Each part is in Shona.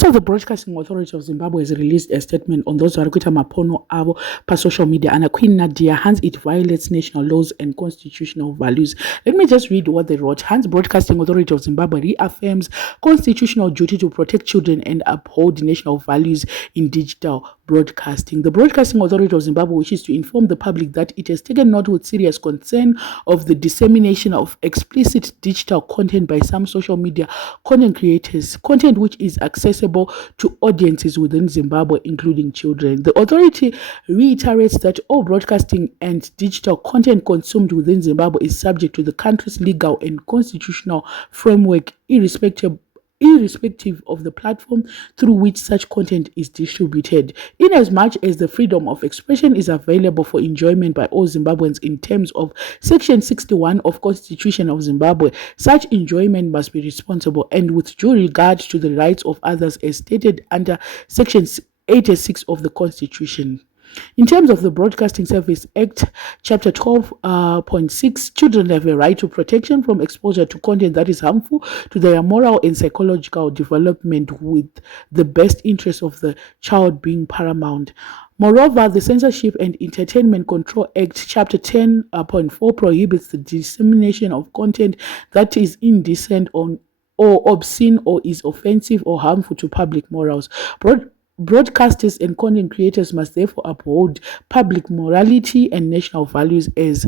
So the Broadcasting Authority of Zimbabwe has released a statement on those varikuita mapono avo pa social media, and Queen Nadia, hence it violates national laws and constitutional values. Let me just read what they wrote. Hence, Broadcasting Authority of Zimbabwe reaffirms constitutional duty to protect children and uphold national values in digital broadcasting. The Broadcasting Authority of Zimbabwe wishes to inform the public that it has taken note with serious concern of the dissemination of explicit digital content by some social media content creators, content which is accessible to audiences within Zimbabwe, including children. The authority reiterates that all broadcasting and digital content consumed within Zimbabwe is subject to the country's legal and constitutional framework, irrespective of the platform through which such content is distributed, inasmuch as the freedom of expression is available for enjoyment by all Zimbabweans in terms of Section 61 of Constitution of Zimbabwe. Such enjoyment must be responsible and with due regard to the rights of others as stated under Section 86 of the Constitution. In terms of the Broadcasting Service Act, Chapter 12.6, children have a right to protection from exposure to content that is harmful to their moral and psychological development, with the best interest of the child being paramount. Moreover, the Censorship and Entertainment Control Act, Chapter 10.4, prohibits the dissemination of content that is indecent or obscene or is offensive or harmful to public morals. Broadcasters and content creators must therefore uphold public morality and national values as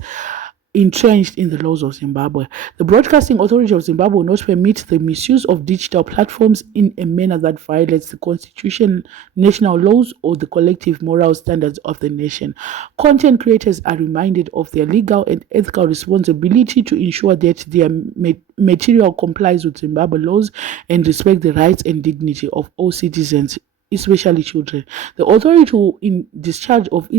entrenched in the laws of Zimbabwe. The Broadcasting Authority of Zimbabwe will not permit the misuse of digital platforms in a manner that violates the Constitution, national laws, or the collective moral standards of the nation. Content creators are reminded of their legal and ethical responsibility to ensure that their material complies with Zimbabwe laws and respect the rights and dignity of all citizens, especially children. The authority will, in discharge of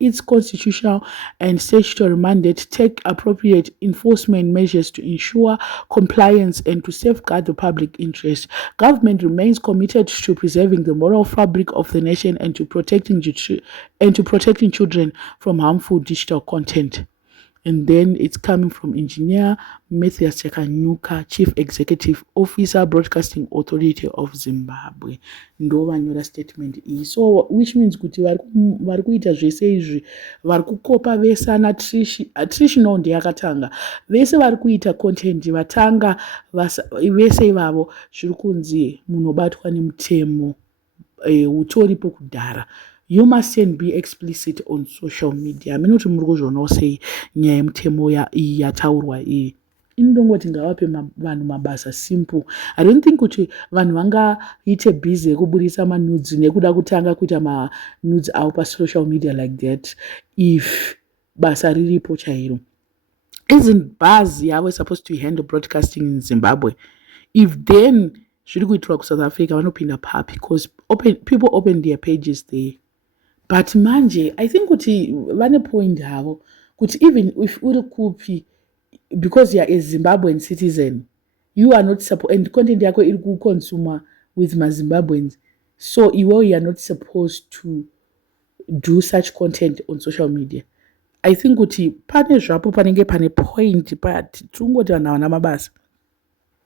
its constitutional and statutory mandate, take appropriate enforcement measures to ensure compliance and to safeguard the public interest. Government remains committed to preserving the moral fabric of the nation and to protecting children from harmful digital content. And then it's coming from Engineer Matthias Chakanyuka, Chief Executive Officer, Broadcasting Authority of Zimbabwe. Ndo vanyora statement iyi. So which means kuti vari kuita zvese izvi vari kukopa vese ana Trish ndiye akatanga. Vese vari kuita content vatanga vese ivavo zviri kunzi munobatwa nemutemo utoripo kudhara. You mustn't be explicit on social media. Minoti muri kuzvionawo sei nyaya yemutemo yataurwa iyi. Inongoti ngavape vanhu mabasa simple. I don't think kuti vanhu vangaite busy yekuburisa manudes nekuda kutanga kuita manudes avo pasocial media like that if basa riripo chairo. Isn't Buzz Yahweh supposed to handle broadcasting in Zimbabwe? If then zviri kuitirwa kuSouth Africa vanopinda papi, because people open their pages there. But manje, I think kuti vane point havo kuti even if uri kupi, because you are a Zimbabwean citizen, you are not supposed, and content yako iri kuconsumer with my Zimbabweans, so you are not supposed to do such content on social media. I think kuti pane zvapo panenge pane point, but tungoti vanhu havana mabasa.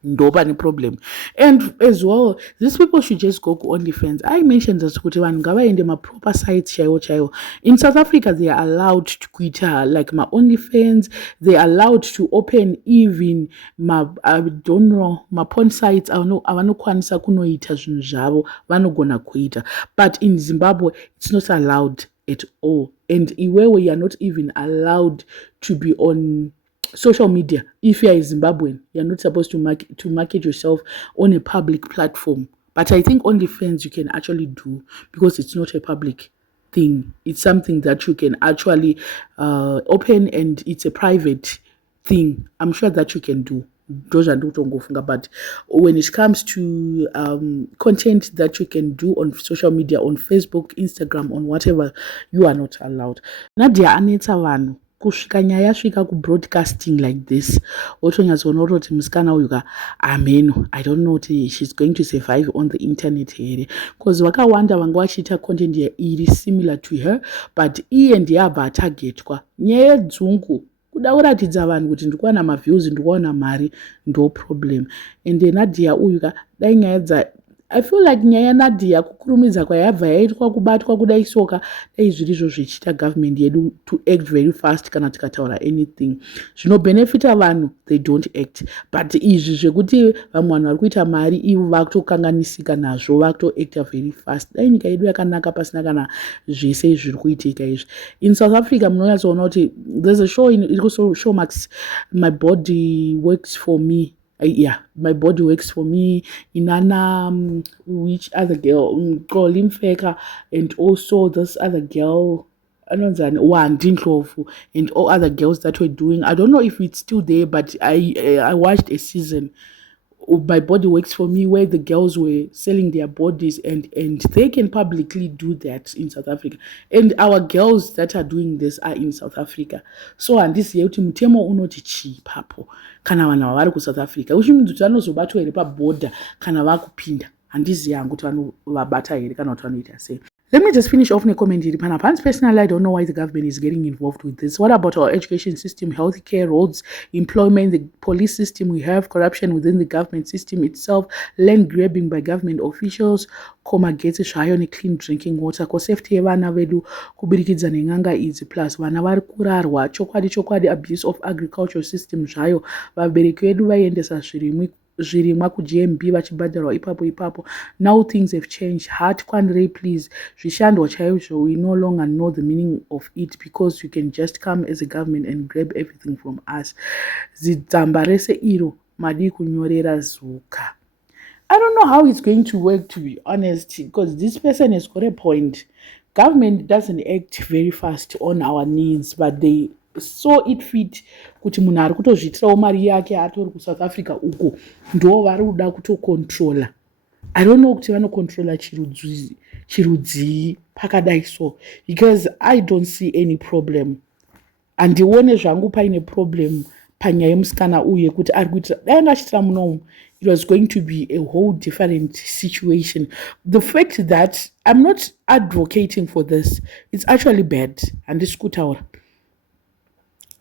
Ndo pane problem. And as well, these people should just go to OnlyFans. I mentioned that kuti vanhu ngavaende proper sites chaiwo. In South Africa, they are allowed to quit like my OnlyFans. They are allowed to open even I don't know, porn sites. Avanokwanisa kunoita zvinhu zvavo, vanogona kuita. But in Zimbabwe, it's not allowed at all. And iwewe, you are not even allowed to be on social media. If you are a Zimbabwean, you're not supposed to market yourself on a public platform. But I think OnlyFans you can actually do, because it's not a public thing. It's something that you can actually open, and it's a private thing. I'm sure that you can do. But when it comes to content that you can do on social media, on Facebook, Instagram, on whatever, you are not allowed. Nadia aneta vanhu kusvika nyaya yasvika broadcasting like this, wotonyatsoona kuti musikana uyu amen, I don't know kuti she's going to survive on the internet here, because vakawanda vanga vachiita content iri similar to her, but iye ndiye abva atargetwa. Nyaya yedzungu kuda kuratidza vanhu kuti ndikuwana maviews, ndikuwana mari, ndo problem. And Nadia uyu dai nyaya I feel like nyaya yaNadia kukurumidza kwayabva yaitwa kubatwa kudai soka dai zviri izvo zvichiita government yedu to act very fast kana tikataura anything zvinobhenefita vanhu they don't act but izvi zvekuti vamwe vanhu vari kuita mari ivo vakutokanganisika nazvo vakutoacta very fast dai nyika yedu yakanaka pasina kana zvese zviri kuitika izvi. In South Africa munonyatsoona kuti there's a show iri kuShowmax, My Body Works For Me. Yeah, My Body Works For Me. Inana, which other girl? Xoli Mfeka, and also this other girl, Wandindlovu, and all other girls that were doing. I don't know if it's still there, but I watched a season. My Body Works For Me, where the girls were selling their bodies, and they can publicly do that in South Africa. And our girls that are doing this are in South Africa. So and this year mutemo unoti chipapo kana vanhu vari ku South Africa uchimunhu kuti vanozobatwa here paborder kana vakupinda handizivi hangu kuti vanovabata here kana kuti vanoita sei. Let me just finish off in a comment here. Personally, I don't know why the government is getting involved with this. What about our education system, healthcare, roads, employment, the police system? We have corruption within the government system itself, land grabbing by government officials, koma getse zvayo clean drinking water, ko safety yevana vedu kubirikidza neng'anga idzi, plus vana vari kurarwa, chokwadi abuse of agricultural system zvayo, vabereki vedu vaiendesa zvirimwa kuGMB vachibhadharwa ipapo. Now things have changed. Heart Kwanre, please. Zvishandwa chaizvo, we no longer know the meaning of it because you can just come as a government and grab everything from us. Zidzamba rese iro madi kunyorera zuka. I don't know how it's going to work, to be honest, because this person has got a point. Government doesn't act very fast on our needs, but they saw it fit kuti munhu ari kutozviitirawo mari yake atori kuSouth Africa uko ndo vari kuda kutokontrola. I don't know kuti vanokontrola chirudzi pakadai so, because I don't see any problem. Handione zvangu paine problem panyaya yemusikana uye kuti ari kuitira dai anga achiitira munomu, it was going to be a whole different situation. The fact that I'm not advocating for this, it's actually bad. Handisi kutaura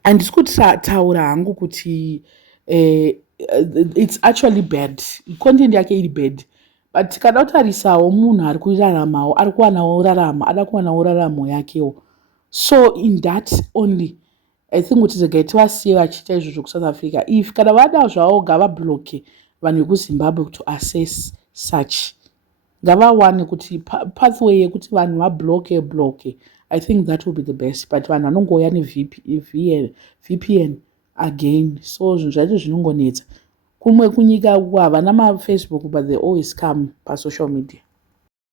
hangu kuti it's actually bad. Content yake iri bad. But kada utarisawo munhu ari kuraramawo, ari kuwanawo rarama, ada kuwanawo raramo yakewo. So in that only, I think kuti zvegaiti vasiye vachiita izvozvo kuSouth Africa. If kana vada zvavo ngavabloke vanhu vekuZimbabwe to assess such, ngavawane kuti pathway yekuti vanhu vabloke. I think that will be the best. But vanhu vanongoya VPN again. So zvinhu zvacho zvinongonetsa. Kumwe kunyika havana maFacebook, but they always come pa social media.